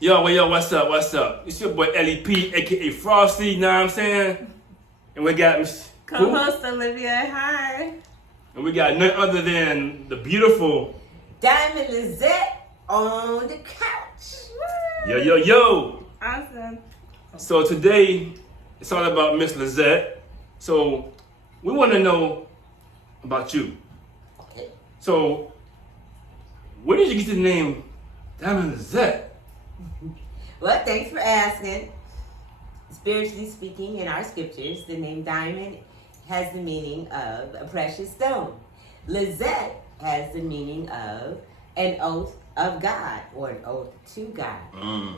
Yo, what's up? What's up? It's your boy LEP, aka Frosty, you know what I'm saying? And we got Miss Co-host Olivia, hi. And we got none other than the beautiful Diamond Lizette on the couch. Yo. Awesome. So today, it's all about Miss Lizette. So we want to know about you. Okay. So, where did you get the name Diamond Lizette? Well, thanks for asking. Spiritually speaking, in our scriptures, the name diamond has the meaning of a precious stone. Lizette has the meaning of an oath of God or an oath to God.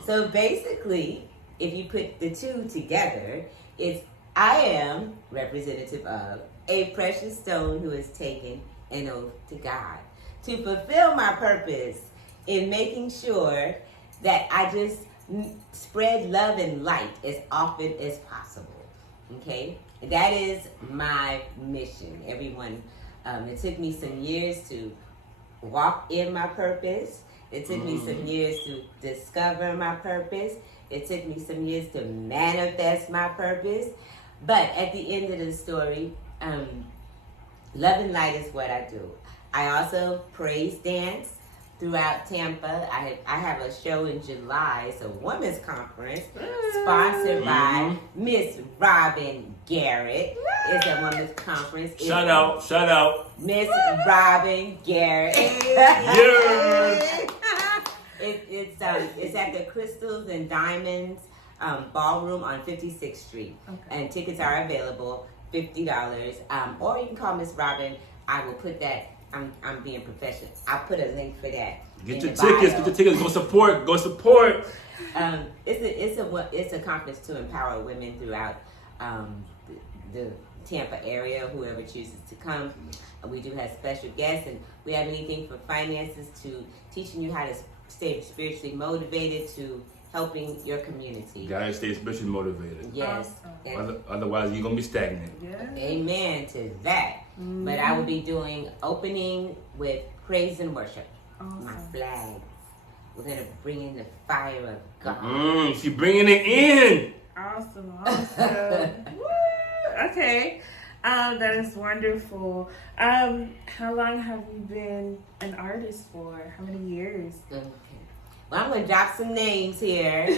So basically, if you put the two together, it's I am representative of a precious stone who has taken an oath to God to fulfill my purpose in making sure that I just spread love and light as often as possible. Okay? That is my mission. Everyone, it took me some years to walk in my purpose. It took me some years to discover my purpose. It took me some years to manifest my purpose. But at the end of the story, love and light is what I do. I also praise dance throughout Tampa. I have a show in July. It's a women's conference sponsored by Miss Robin Garrett. It's a women's conference. Shout out. Miss Robin Garrett. Yeah. It's at the Crystals and Diamonds Ballroom on 56th Street. Okay. And tickets are available, $50. Or you can call Miss Robin. I will put that. I'm being professional. I'll put a link for that. Get your tickets. Go support. It's a conference to empower women throughout the Tampa area. Whoever chooses to come, we do have special guests, and we have anything from finances to teaching you how to stay spiritually motivated to helping your community. Guys, stay spiritually motivated. Yes. Otherwise, you're gonna be stagnant. Yeah. Amen to that. But I will be doing opening with praise and worship. Awesome. My flags. We're gonna bring in the fire of God. She bringing it in. Awesome. Woo! Okay. That is wonderful. How long have you been an artist for? How many years? Okay. Well, I'm gonna drop some names here.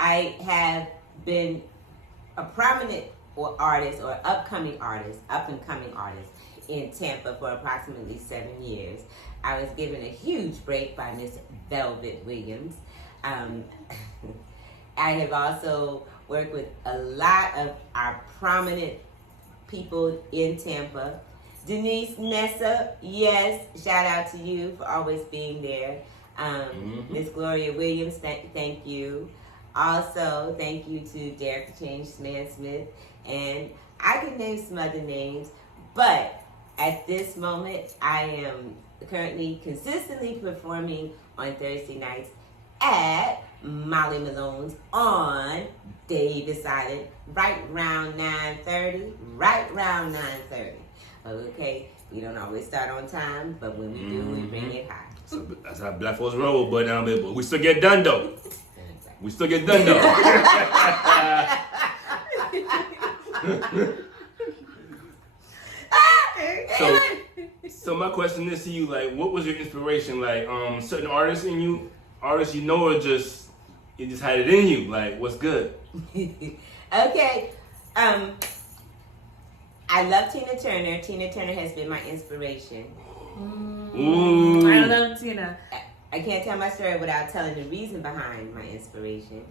I have been a prominent artist or up and coming artist in Tampa for approximately 7 years. I was given a huge break by Miss Velvet Williams. I have also worked with a lot of our prominent people in Tampa. Denise Nessa, yes, shout out to you for always being there. Miss Gloria Williams, thank you. Also, thank you to Derek Change Smith, and I can name some other names, but at this moment, I am currently consistently performing on Thursday nights at Molly Malone's on Davis Island, right around 9:30. Okay, we don't always start on time, but when we do, we bring it high. So that's how Black folks roll, but down there, but we still get done though. So my question is to you, like, what was your inspiration? Like, certain artists you know, or just you just had it in you. Like, what's good? Okay, I love Tina Turner. Tina Turner has been my inspiration. I love Tina. I can't tell my story without telling the reason behind my inspiration.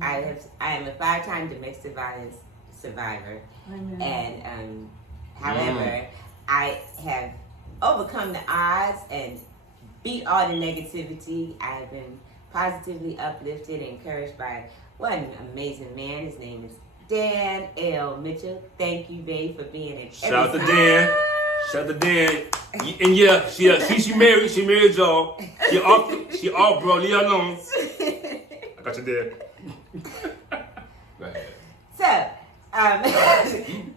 I am a 5-time domestic violence survivor, and however, I have overcome the odds and beat all the negativity. I've been positively uplifted and encouraged by one amazing man. His name is Dan L. Mitchell. Thank you, babe, for being in. Shout out to Dan. And yeah, she married. She married y'all. She off, bro. Leave her alone. I got you there. Go ahead. So,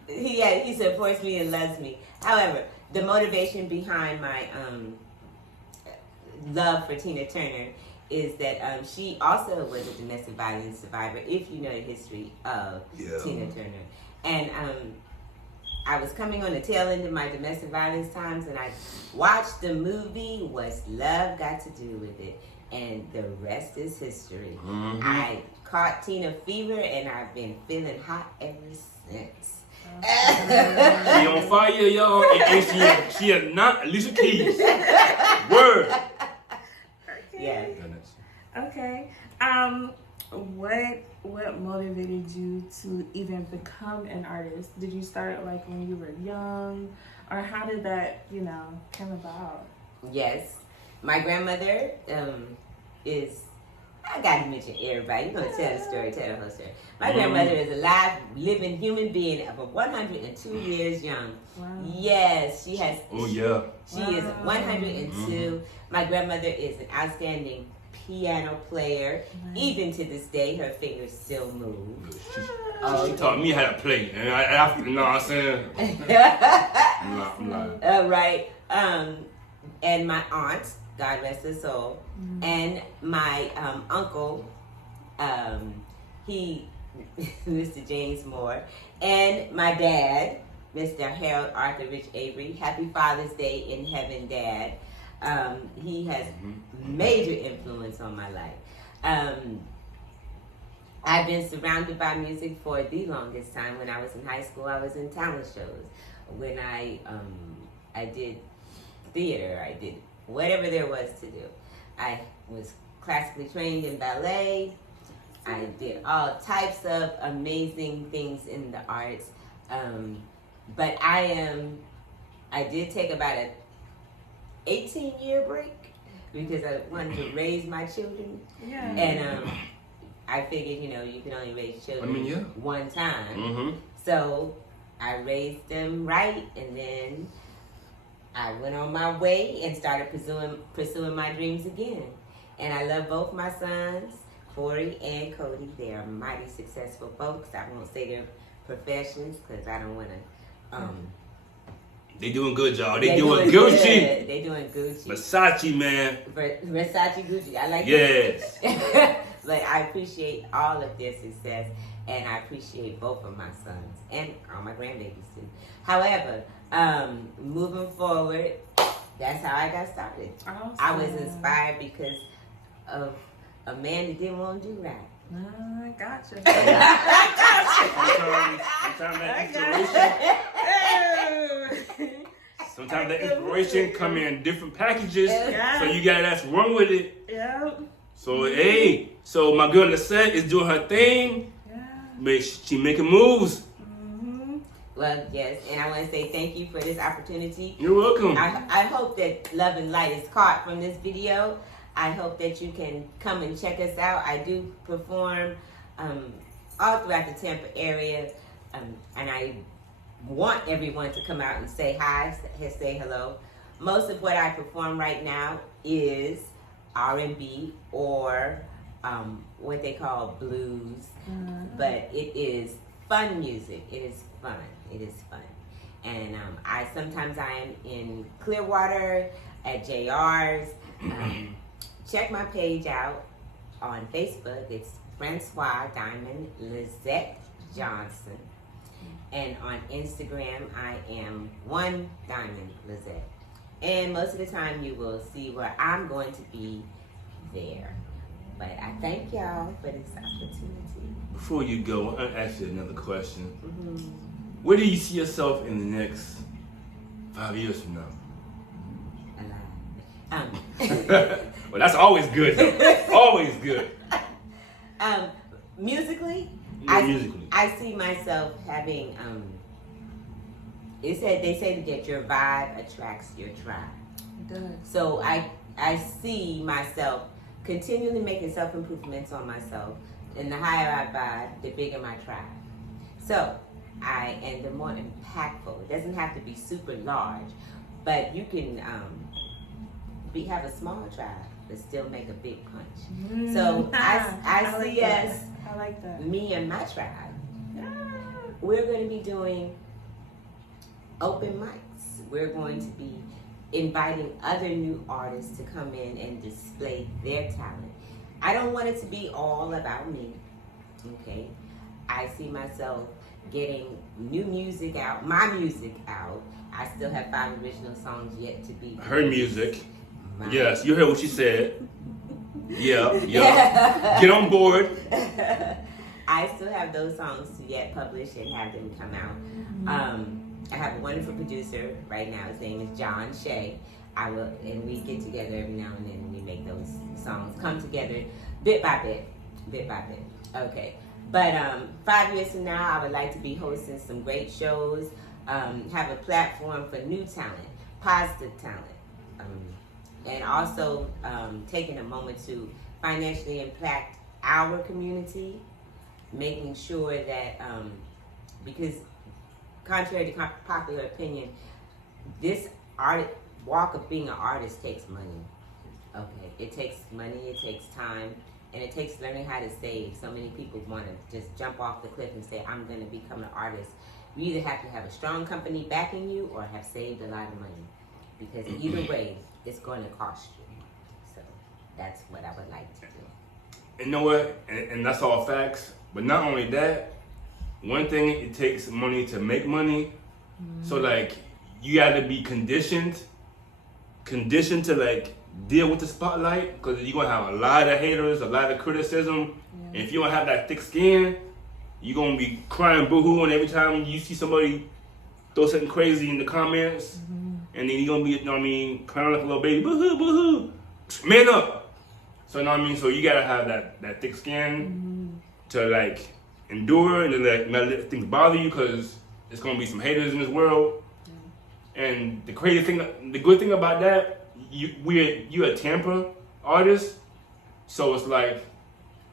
he supports me and loves me. However, the motivation behind my love for Tina Turner is that she also was a domestic violence survivor, if you know the history of Tina Turner. And I was coming on the tail end of my domestic violence times, and I watched the movie What's Love Got to Do with It, and the rest is history. Mm-hmm. I caught Tina fever, and I've been feeling hot ever since. She on fire, y'all, and she is not Alicia Keys. Word. Yeah. Okay. What motivated you to even become an artist? Did you start like when you were young, or how did that, come about? Yes, my grandmother is. I got to mention everybody. You're gonna tell the story, tell the whole story. My grandmother is a live, living human being of 102 years young. Wow. Yes, she has. Oh yeah. She is 102. My grandmother is an outstanding piano player. Even to this day, her fingers still move. She taught me how to play, and I you know what I'm saying? I'm lying. Right. And my aunt, God rest her soul, and my uncle, Mr. James Moore, and my dad, Mr. Harold Arthur Rich Avery. Happy Father's Day in heaven, Dad. He has major influence on my life. I've been surrounded by music for the longest time. When I was in high school, I was in talent shows. When I did theater, I did whatever there was to do. I was classically trained in ballet. I did all types of amazing things in the arts. But I did take about a 18-year break because I wanted to raise my children. Yeah. And I figured, you can only raise children one time. Mm-hmm. So I raised them right, and then I went on my way and started pursuing my dreams again. And I love both my sons, Corey and Cody. They are mighty successful folks. I won't say their professions because I don't want to. They doing good, y'all. They doing Gucci. They doing Gucci. Versace, man. Versace Gucci. I like yes. that. But I appreciate all of their success, and I appreciate both of my sons and all my grandbabies too. However, moving forward, that's how I got started. Awesome. I was inspired because of a man that didn't want to do right. I gotcha. Sometimes that inspiration come in different packages, Yeah. so you gotta run with it. Yep. So my girl Lisette is doing her thing. Yeah. She making moves. Well, yes, and I want to say thank you for this opportunity. You're welcome. I hope that love and light is caught from this video. I hope that you can come and check us out. I do perform all throughout the Tampa area, and I want everyone to come out and say hi, say hello. Most of what I perform right now is R&B or what they call blues, but it is fun music. It is fun. It is fun. And sometimes I'm in Clearwater at JR's. Check my page out on Facebook. It's Francois Diamond Lisette Johnson. And on Instagram, I am One Diamond Lisette. And most of the time you will see where I'm going to be there. But I thank y'all for this opportunity. Before you go, I'll ask you another question. Where do you see yourself in the next 5 years from now? Well, that's always good, though. Always good. Musically, Musically. I see myself having, they say that your vibe attracts your tribe. It does. So I see myself continually making self-improvements on myself. And the higher I vibe, the bigger my tribe. So, and the more impactful. It doesn't have to be super large, but you can have a small tribe but still make a big punch. So I see like us, I like that. me and my tribe, we're going to be doing open mics. We're going to be inviting other new artists to come in and display their talent. I don't want it to be all about me, okay? I see myself getting new music out, my music out. I still have 5 original songs yet to be. Her music. Mine. Yes, you heard what she said. Yeah. Get on board. I still have those songs to yet publish and have them come out. I have a wonderful producer right now. His name is John Shea. And we get together every now and then and we make those songs come together bit by bit. Okay. But 5 years from now, I would like to be hosting some great shows, have a platform for new talent, positive talent, and also taking a moment to financially impact our community, making sure that, because contrary to popular opinion, this walk of being an artist takes money. Okay, it takes money, it takes time, and it takes learning how to save. So many people want to just jump off the cliff and say, I'm going to become an artist. You either have to have a strong company backing you or have saved a lot of money. Because either way, it's going to cost you. So that's what I would like to do. You know what? And that's all facts. But not only that, one thing, it takes money to make money. So like, you got to be conditioned to like deal with the spotlight, because you're gonna have a lot of haters, a lot of criticism. And if you don't have that thick skin, you're gonna be crying boo-hooing every time you see somebody throw something crazy in the comments. And then you're gonna be, you know what I mean, crying like a little baby, boo-hoo, boo-hoo, man up. So you know what I mean? So you gotta have that thick skin to like endure and to like not let things bother you, because there's gonna be some haters in this world. And the crazy thing, the good thing about that, you're a Tampa artist, so it's like,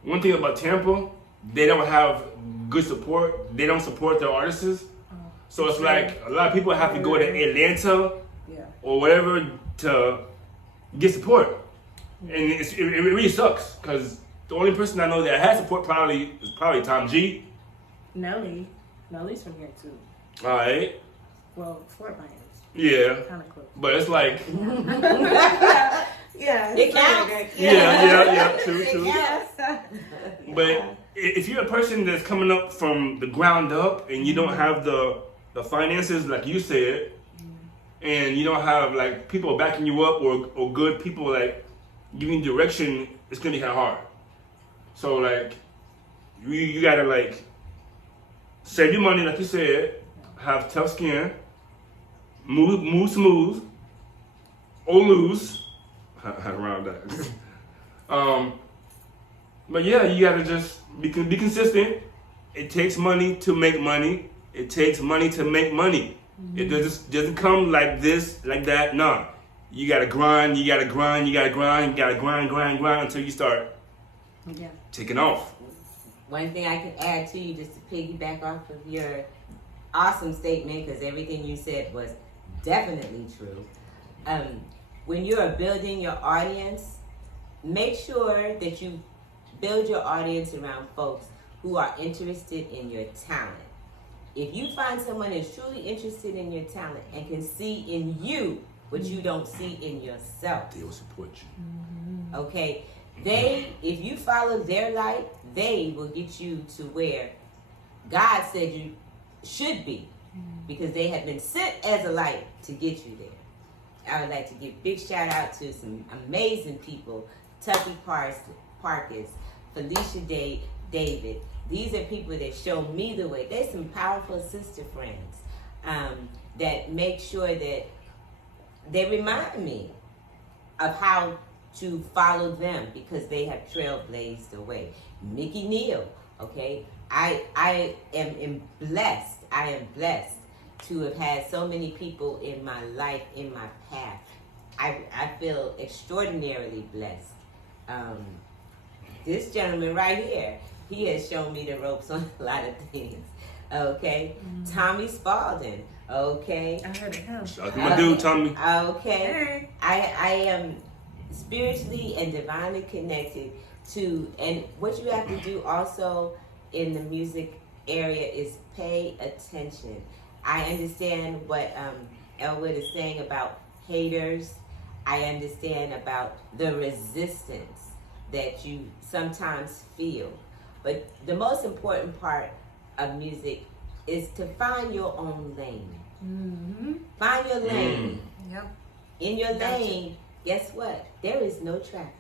one thing about Tampa, they don't have good support. They don't support their artists. So it's like a lot of people have to go to Atlanta or whatever to get support. And it really sucks, because the only person I know that has support is probably Tom G. Nelly's from here too. All right. Well, Fort Myers. Yeah. Kind of close. But it's like, yeah, it counts. yeah, true. Yes. But if you're a person that's coming up from the ground up and you don't have the finances, like you said, and you don't have like people backing you up or good people like giving direction, it's gonna be kind of hard. So like, you gotta like save your money, like you said, have tough skin, move smooth, or lose. Around that. But yeah, you gotta just be consistent. It takes money to make money. It takes money to make money. It doesn't come like this, like that. Nah, you gotta grind. You gotta grind until you start taking off. One thing I can add to you, just to piggyback off of your awesome statement, because everything you said was definitely true. When you are building your audience, make sure that you build your audience around folks who are interested in your talent. If you find someone who's truly interested in your talent and can see in you what you don't see in yourself, they will support you. Okay, if you follow their light, they will get you to where God said you should be, because they have been sent as a light to get you there. I would like to give big shout out to some amazing people, Tucky Parkes, Felicia David. These are people that show me the way. They're some powerful sister friends that make sure that they remind me of how to follow them, because they have trailblazed the way. Mickey Neal, okay? I am blessed. I am blessed to have had so many people in my life, in my path. I feel extraordinarily blessed. This gentleman right here, he has shown me the ropes on a lot of things. Okay, Tommy Spalding. Okay, I heard of him. Shout out to my dude, Tommy. Okay, I am spiritually and divinely connected to, and what you have to do also in the music area is pay attention. I understand what Elwood is saying about haters. I understand about the resistance that you sometimes feel. But the most important part of music is to find your own lane. Mm-hmm. Find your lane. Yep. In your lane, guess what? There is no traffic.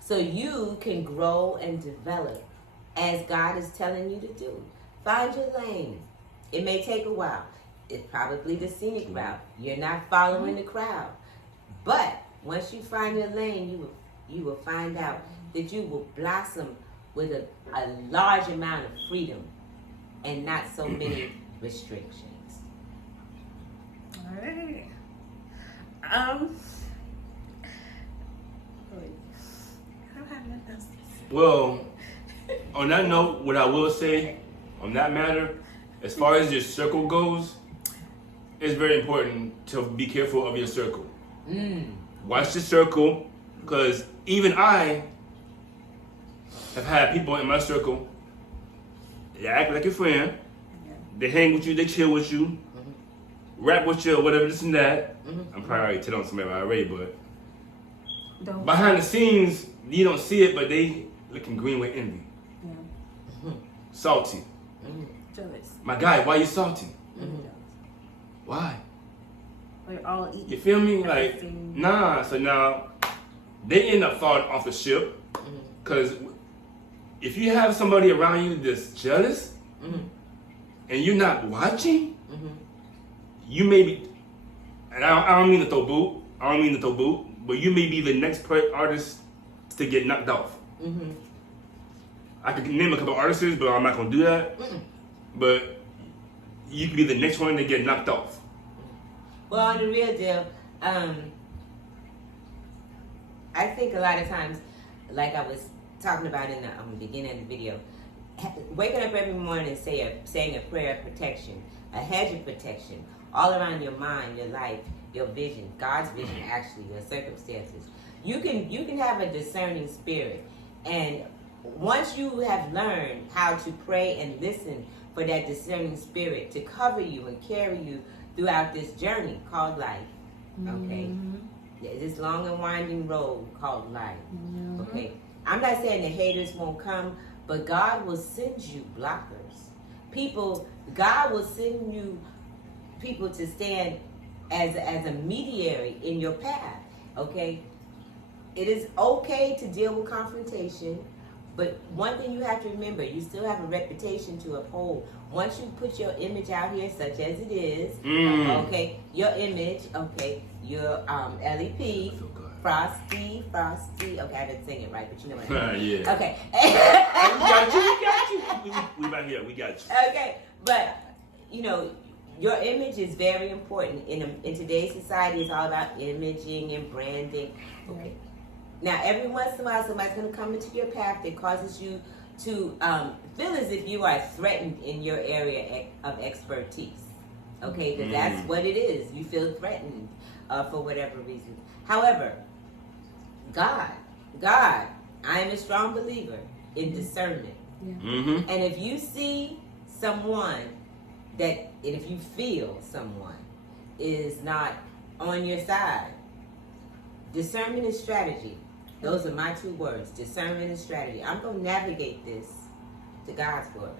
So you can grow and develop as God is telling you to do. Find your lane. It may take a while. It's probably the scenic route. You're not following the crowd. But once you find your lane, you will find out that you will blossom with a large amount of freedom and not so many restrictions. All right. Wait. I don't have nothing else to say. Well, on that note, what I will say on that matter, as far as your circle goes, it's very important to be careful of your circle. Watch the circle, because even I have had people in my circle, they act like your friend, they hang with you, they chill with you, rap with you, or whatever, this and that. I'm probably already telling somebody already, but Don't. behind the scenes, you don't see it, but they looking green with envy. Yeah. Salty. Jealous. My guy, why you salty? Why? We're all eating. You feel me? Like, everything. nah. So now, they end up falling off the ship. Because if you have somebody around you that's jealous, and you're not watching, you may be, and I don't mean to throw boot, but you may be the next artist to get knocked off. I could name a couple artists, but I'm not going to do that. But you could be the next one to get knocked off. Well, on the real deal, I think a lot of times, like I was talking about in the beginning of the video, waking up every morning and saying a prayer of protection, a hedge of protection, all around your mind, your life, your vision, God's vision, actually, your circumstances. You can have a discerning spirit, and once you have learned how to pray and listen for that discerning spirit to cover you and carry you throughout this journey called life, okay? This long and winding road called life, okay? I'm not saying the haters won't come, but God will send you blockers. God will send you people to stand as a mediator in your path, okay? It is okay to deal with confrontation, but one thing you have to remember, you still have a reputation to uphold. Once you put your image out here, such as it is, okay, your image, okay, your LEP, Frosty, okay, I didn't sing it right, but you know what I mean. Yeah. Okay. We got you. We right here, we got you. Okay, but, you know, your image is very important. In today's society, it's all about imaging and branding. Okay. Now, every once in a while, somebody's going to come into your path that causes you to feel as if you are threatened in your area of expertise. Okay, because that's what it is. You feel threatened for whatever reason. However, God, I am a strong believer in discernment. And if you see someone and if you feel someone is not on your side, discernment is strategy. Those are my two words, discernment and strategy. I'm going to navigate this to God's glory,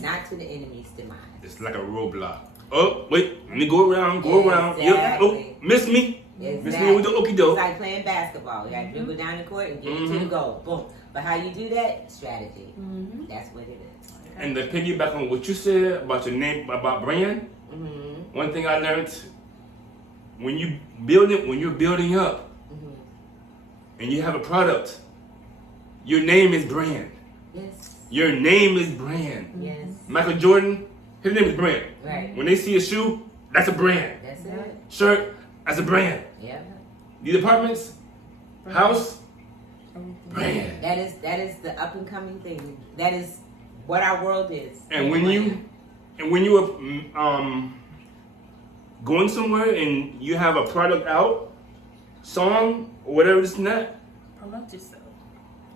not to the enemy's demise. It's like a roadblock. Oh, wait, let me go around. Yep. Oh, miss me. Exactly. Miss me with the okie doke. It's like playing basketball. You got to dribble down the court and get it to the goal. Boom. But how you do that? Strategy. That's what it is. And to piggyback on what you said about your name, about brand, one thing I learned, when you're building up, and you have a product, your name is brand. Yes. Your name is brand. Yes. Michael Jordan, his name is brand. Right. When they see a shoe, that's a brand. That's it. Shirt, that's a brand. Yeah. These apartments, house, brand. That is the up and coming thing. That is what our world is. And when you are going somewhere and you have a product out, song or whatever this and that, Promote yourself.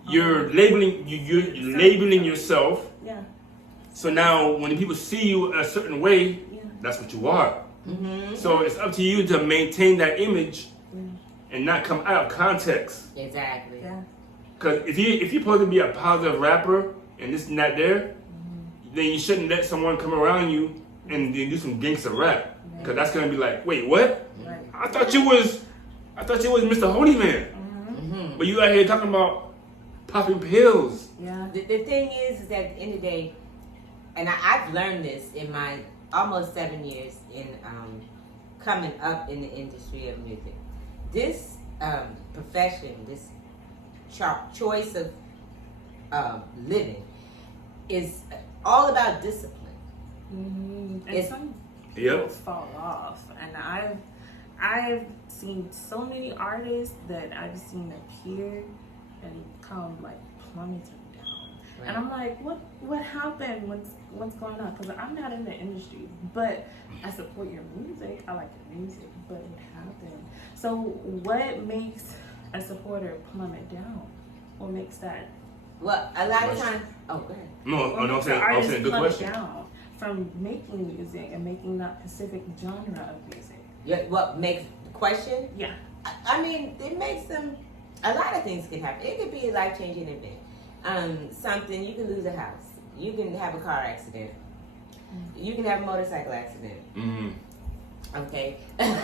you're labeling yourself. Yeah. So now when people see you a certain way, Yeah. that's what you are. Mm-hmm. So it's up to you to maintain that image Mm. and not come out of context. Exactly. Yeah. Because if you're supposed to be a positive rapper and this and that there, then you shouldn't let someone come around you and then do some gangster rap. Because that's gonna be like, wait, what? Right. I thought you was Mr. Holy Man, Mm-hmm. but you out here talking about popping pills. Yeah. The thing is that at the end of the day, and I've learned this in my almost 7 years in coming up in the industry of music. This profession, this choice of living, is all about discipline. And It's- some Yep. people fall off, and I've seen so many artists that I've seen appear and come like plummeting down, Right. and I'm like, what happened? What's going on? Because I'm not in the industry, but I support your music. I like your music, but what happened? So what makes a supporter plummet down? What makes that? Well, a lot of Question. times. Oh, go ahead. No, What I'm makes the saying artist good plummet question. down from making music and making that specific genre of music? Yeah, what makes the question? Yeah. I mean, it makes them. A lot of things can happen. It could be a life-changing event. Something you can lose a house. You can have a car accident. You can have a motorcycle accident. Mm-hmm. Okay,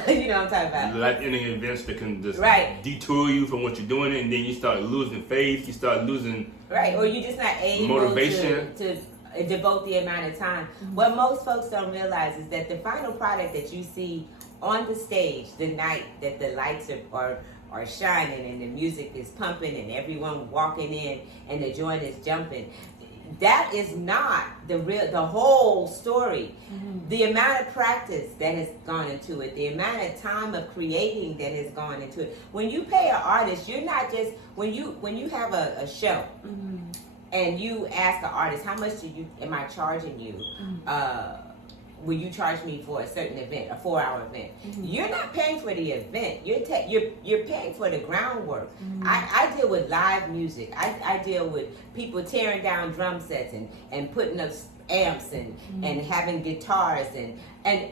you know what I'm talking about. Life-ending events that can just Right. detour you from what you're doing, and then you start losing faith. You start losing. Right, or you're just not able Motivation. to devote the amount of time. What most folks don't realize is that the final product that you see on the stage the night that the lights are shining and the music is pumping and everyone walking in and the joint is jumping, that is not the whole story. The amount of practice that has gone into it, the amount of time of creating that has gone into it. When you pay an artist, you're not just when you have a show and you ask an artist, how much am I charging you? Will you charge me for a certain event, a 4-hour event? You're not paying for the event. You're paying for the groundwork. I deal with live music. I deal with people tearing down drum sets and putting up amps and having guitars and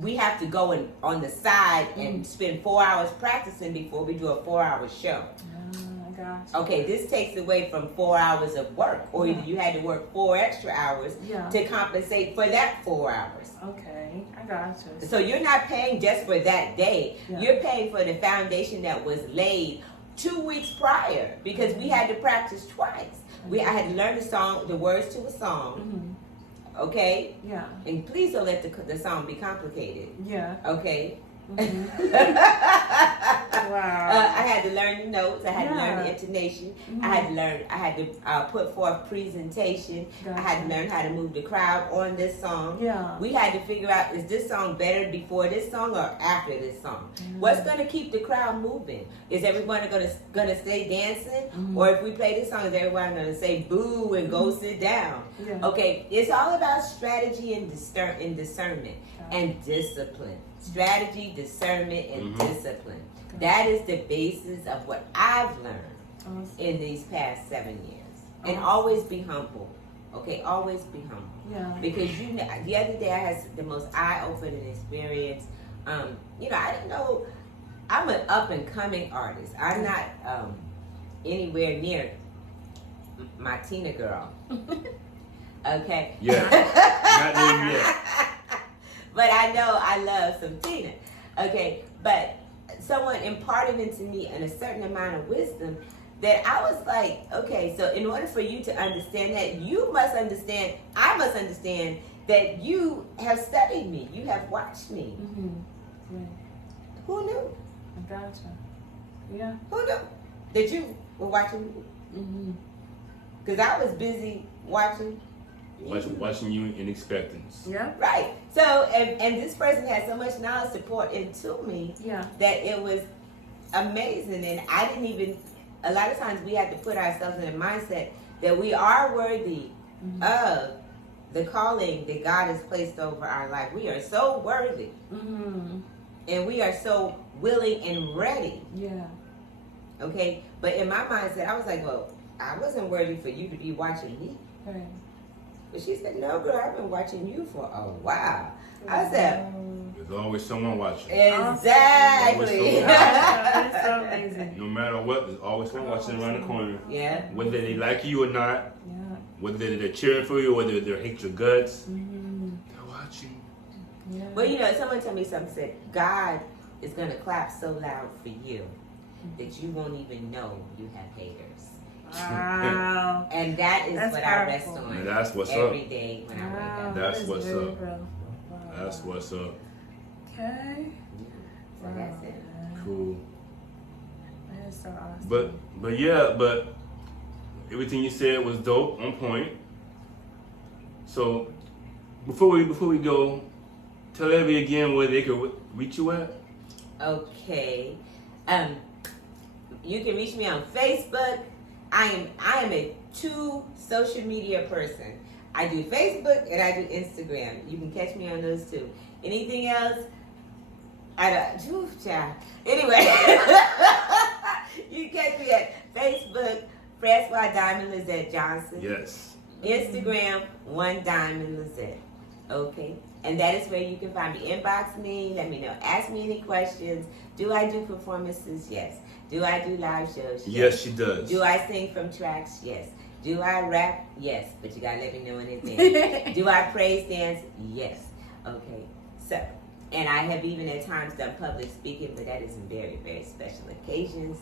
we have to go on the side and spend 4 hours practicing before we do a 4-hour show. Gotcha. Okay, this takes away from 4 hours of work, or Yeah. you had to work 4 extra hours Yeah. to compensate for that 4 hours. Okay, I gotcha. So you're not paying just for that day. Yeah. You're paying for the foundation that was laid 2 weeks prior because we had to practice twice. I had to learn the words to a song. Okay, Yeah. and please don't let the song be complicated. Yeah. Okay. Wow. I had to learn the notes. I had to learn the intonation. I had to put forth presentation. I had to learn how to move the crowd on this song. Yeah. We had to figure out, is this song better before this song or after this song? What's going to keep the crowd moving? Is everyone going to stay dancing? Or if we play this song, is everyone going to say boo and go sit down? Yeah. Okay, it's all about strategy and discernment and discipline. Strategy, discernment, and discipline. That is the basis of what I've learned in these past 7 years. And always be humble. Okay, always be humble. Yeah. Because the other day I had the most eye-opening experience. I didn't know I'm an up-and-coming artist. I'm not anywhere near my Tina girl. Okay? Yeah. Not there yet. But I know I love some Tina. Okay? But someone imparted into me a certain amount of wisdom that I was like, okay, so in order for you to understand that, I must understand that you have studied me. You have watched me. Yeah. Who knew? I gotcha. Yeah. Who knew that you were watching me? Because I was busy watching Watching you in expectance. Yeah. Right. So, and this person had so much knowledge to pour into me Yeah. that it was amazing. And I didn't even, a lot of times we have to put ourselves in a mindset that we are worthy of the calling that God has placed over our life. We are so worthy. And we are so willing and ready. Yeah. Okay? But in my mindset, I was like, well, I wasn't worthy for you to be watching me. Right. But she said, no, girl, I've been watching you for a while. I said, There's always someone watching. Exactly. That's so amazing. No matter what, there's always someone watching around the corner. Yeah. Whether they like you or not, Yeah. whether they're cheering for you, or whether they hate your guts, Mm-hmm. they're watching. Yeah. Well, you know, someone told me something, said, God is going to clap so loud for you that you won't even know you have haters. Wow. And that is That's what I rest powerful. on And that's what's every up. day when I Wow. wake up. That's that is what's really up. real. Wow. That's what's up. Okay. So that's it. Cool. That is so awesome. But everything you said was dope, on point. So before we go, tell everybody again where they can reach you at. Okay. You can reach me on Facebook. I am a true social media person. I do Facebook and I do Instagram. You can catch me on those two. Anything else? I don't. Ooh, child. Anyway, you can catch me at Facebook, Francois Diamond Lizette Johnson. Yes. Instagram, One Diamond Lizette. Okay. And that is where you can find me. Inbox me, let me know. Ask me any questions. Do I do performances? Yes. Do I do live shows? Yes, she does. Do I sing from tracks? Yes. Do I rap? Yes. But you gotta let me know in advance. Do I praise dance? Yes. Okay. So, and I have even at times done public speaking, but that is in very, very special occasions.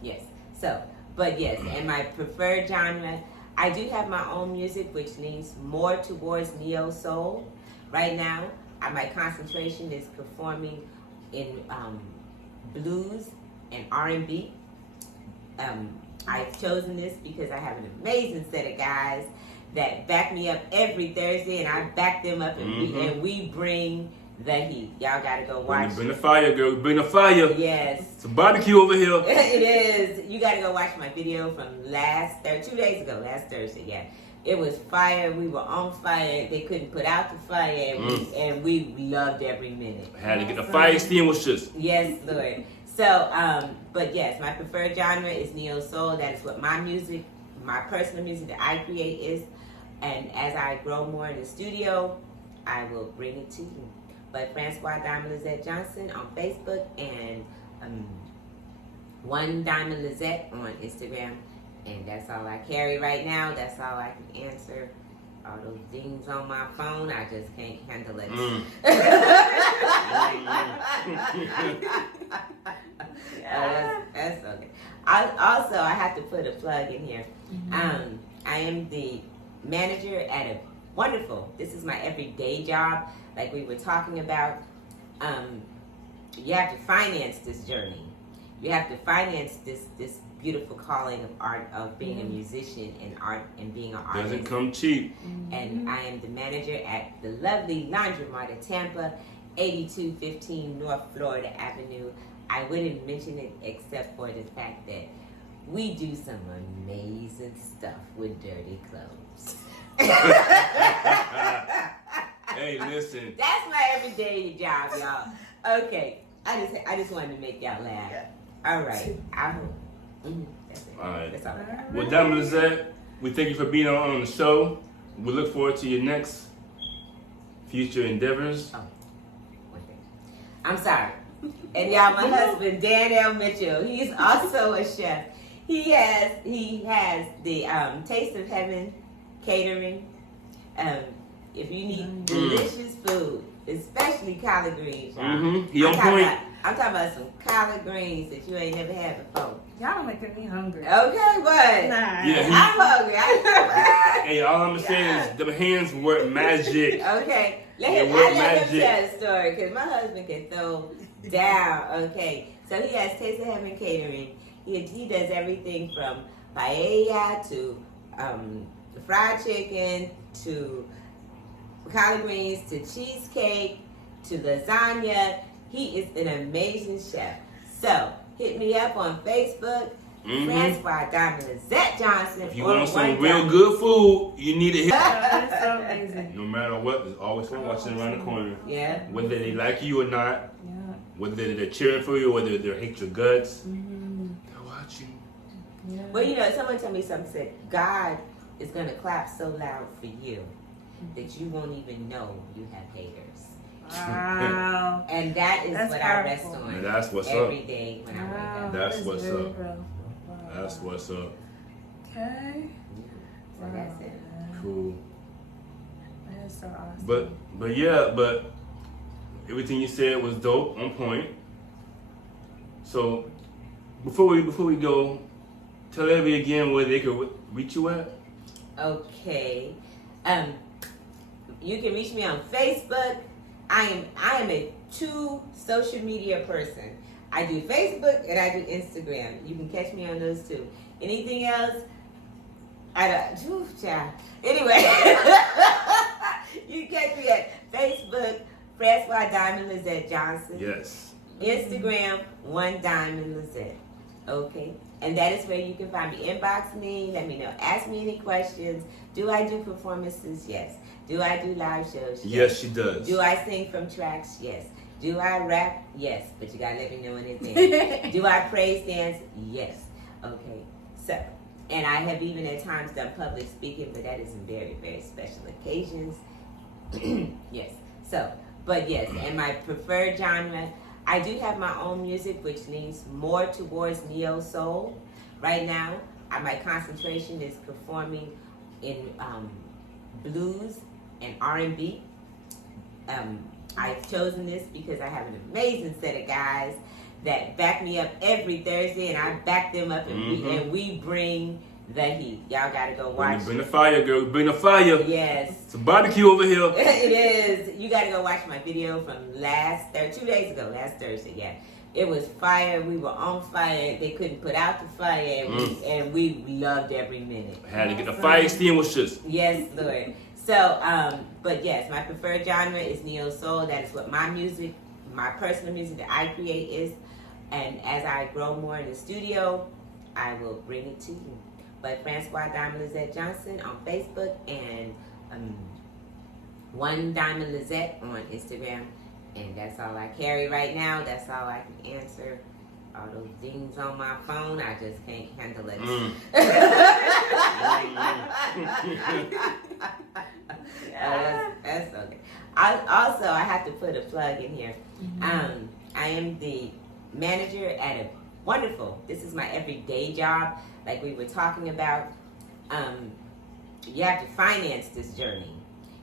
Yes. So, but yes, and my preferred genre, I do have my own music, which leans more towards neo soul. Right now, my concentration is performing in blues and R&B. I've chosen this because I have an amazing set of guys that back me up every Thursday, and I back them up, and we bring the heat. Y'all gotta go watch. Bring the fire, girl. Bring the fire. Yes. It's a barbecue over here. It is. You got to go watch my video from 2 days ago, last Thursday. Yeah, it was fire. We were on fire. They couldn't put out the fire, and we loved every minute. Had to get the fire extinguishers. Yes, Lord. So, but yes, my preferred genre is neo soul. That is what my music, my personal music that I create is. And as I grow more in the studio, I will bring it to you. But Francois Diamond Lizette Johnson on Facebook and One Diamond Lizette on Instagram. And that's all I carry right now. That's all I can answer. All those dings on my phone, I just can't handle it. That's okay. I have to put a plug in here. I am the manager at a wonderful, this is my everyday job, like we were talking about. You have to finance this journey. You have to finance this beautiful calling of art, of being a musician and art and being an artist. Doesn't come cheap. And I am the manager at the lovely Laundromat of Tampa, 8215 North Florida Avenue. I wouldn't mention it except for the fact that we do some amazing stuff with dirty clothes. Hey, listen. That's my everyday job, y'all. Okay, I just wanted to make y'all laugh. All right, I hope. That's it. All right. That's all. Well, Diamond Lizette, we thank you for being on the show. We look forward to your next future endeavors. Oh, one thing. I'm sorry. And y'all, my husband, Dan L. Mitchell, he's also a chef. He has the Taste of Heaven catering. If you need delicious food, especially collard greens, y'all. He on point. I'm talking about some collard greens that you ain't never had before. Y'all making me hungry. Okay, what? Nah. Yeah, I'm hungry. Hey, all I'm saying is them hands work magic. Okay, Yeah, let him magic. tell the story because my husband can throw down. Okay, so he has Taste of Heaven catering. He does everything from paella to fried chicken to collard greens to cheesecake to lasagna. He is an amazing chef. So hit me up on Facebook, Francois Diamond Lizette Johnson. If you want some real good food, you need to hit. That's so amazing. No matter what, there's always someone watching around the corner. Yeah. Whether they like you or not, Yeah. whether they're cheering for you or whether they hate your guts, they're watching. Yeah. Well, you know, someone told me something, said, God is going to clap so loud for you that you won't even know you have haters. Wow. And that is That's what I rest powerful. on And that's what's every up. day when I Wow. wake up. That's that is what's very up. powerful. Wow. That's what's up. Okay. So that's it. Cool. That is so awesome. But yeah, but everything you said was dope, on point. So before we go, tell everybody again where they could reach you at. Okay. You can reach me on Facebook. I am a true social media person. I do Facebook and I do Instagram. You can catch me on those two. Anything else? I don't. Ooh, child. Anyway, you can catch me at Facebook, Francois Diamond Lizette Johnson. Yes. Instagram, One Diamond Lizette. Okay. And that is where you can find me. Inbox me, let me know. Ask me any questions. Do I do performances? Yes. Do I do live shows? Yes, she does. Do I sing from tracks? Yes. Do I rap? Yes. But you gotta let me know in advance. Do I praise dance? Yes. Okay. So, and I have even at times done public speaking, but that is in very, very special occasions. Yes. So, but yes, and my preferred genre, I do have my own music, which leans more towards neo soul. Right now, my concentration is performing in blues and R&B. I've chosen this because I have an amazing set of guys that back me up every Thursday, and I back them up, and we bring the heat. Y'all gotta go watch. Bring the fire, girl. Bring the fire. Yes. It's a barbecue over here. It is. You gotta go watch my video from 2 days ago, last Thursday. Yeah, it was fire. We were on fire. They couldn't put out the fire, and we loved every minute. Had to get the fire extinguishers. Yes, Lord. So, but yes, my preferred genre is neo soul. That is what my music, my personal music that I create is. And as I grow more in the studio, I will bring it to you. But Francois Diamond Lizette Johnson on Facebook and One Diamond Lizette on Instagram. And that's all I carry right now. That's all I can answer. All those dings on my phone, I just can't handle it. That's okay. I have to put a plug in here. I am the manager at a wonderful, this is my everyday job, like we were talking about. You have to finance this journey.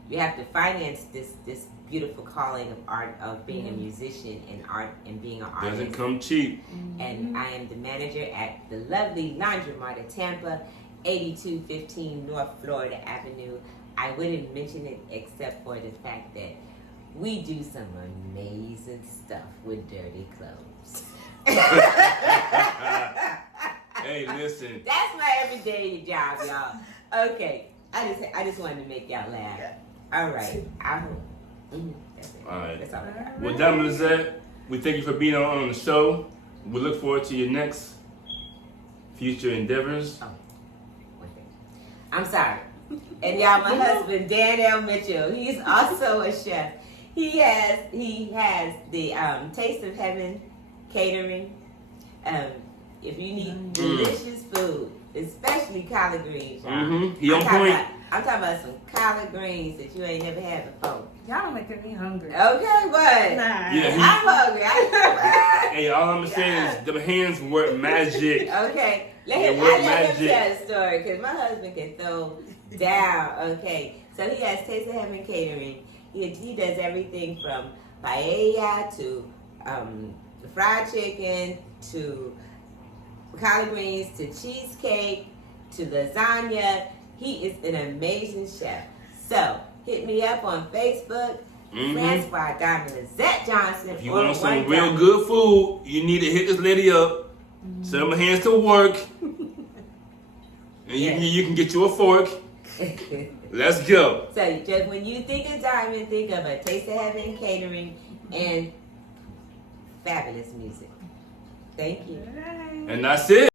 You have to finance this beautiful calling of art, of being a musician and art and being an artist. Doesn't come cheap. And I am the manager at the lovely Laundromat of Tampa, 8215 North Florida Avenue. I wouldn't mention it except for the fact that we do some amazing stuff with dirty clothes. Hey, listen. That's my everyday job, y'all. Okay, I just wanted to make y'all laugh. All right, I hope. That's it. All right. That's all I got. Well, Diamond Lizette, we thank you for being on the show. We look forward to your next future endeavors. Oh, one thing. I'm sorry. And y'all, my husband, Dan L. Mitchell, he's also a chef. He has the Taste of Heaven catering. If you need delicious food, especially collard greens, y'all. He on point. I'm talking about some collard greens that you ain't never had before. Y'all making me hungry. Okay, what? Nah. Yeah, I'm hungry. Hey, all I'm saying is them hands work magic. Okay, Yeah, let him what tell magic? the story because my husband can throw down. Okay, so he has Taste of Heaven catering. He does everything from paella to fried chicken to collard greens to cheesecake to lasagna. He is an amazing chef. So hit me up on Facebook, Francois Diamond Lizette Johnson. If you want some real good food, you need to hit this lady up. Set her hands to work. And you can get you a fork. Let's go. So just when you think of Diamond, think of a Taste of Heaven catering and fabulous music. Thank you. And that's it.